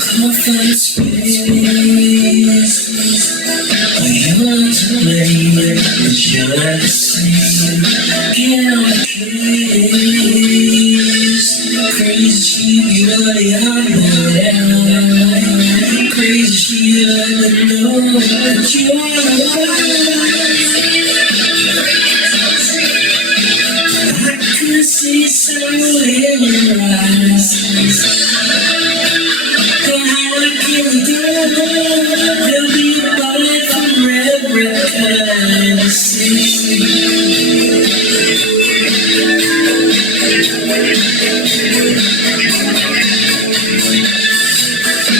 comfort space. You want to blame, but you're not the same. Get on the case. Crazy sheep, you really are now. Crazy sheep, you don't know that you are alive. I can see sorrow in your eyes. There'll be a bite from every kind of sea.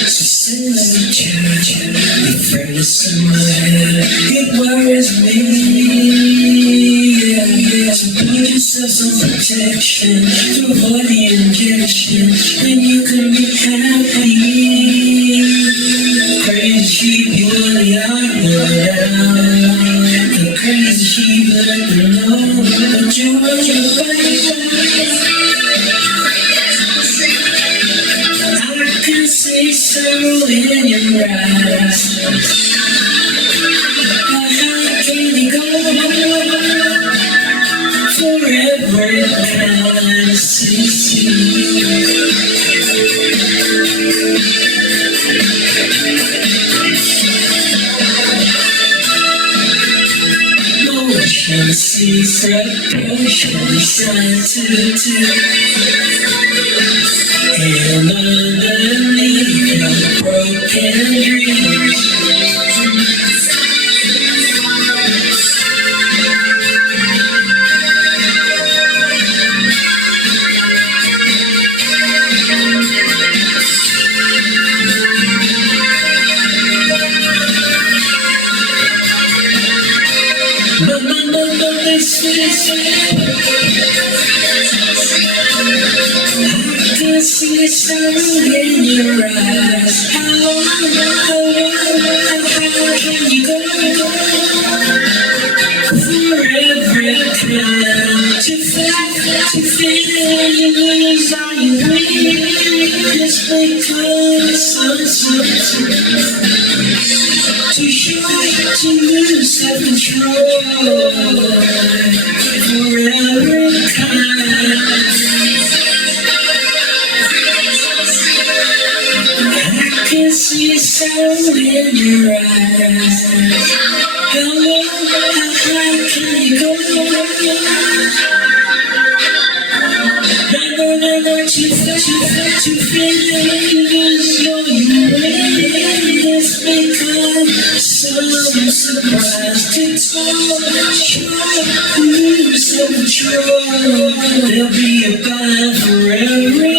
She said, let me charge you, your friend is somewhere. It worries me. So put yourself some protection to avoid the injection, and you can be happy. Crazy sheep, you really are now. The crazy sheep let me know that you are your baby. I can see sorrow in your eyes. How can you go forever kind of see? Ocean, secret, ocean, side to and underneath your broken dreams. I can see sorrow in your eyes. How can you go forever kind to feel you lose all you win just because too short to lose self-control. Forever kind. I can see sorrow in your eyes. Hello, how high can you go? Never to feel you lose all you win. It's become so surprised to lose control. There'll be a bite for every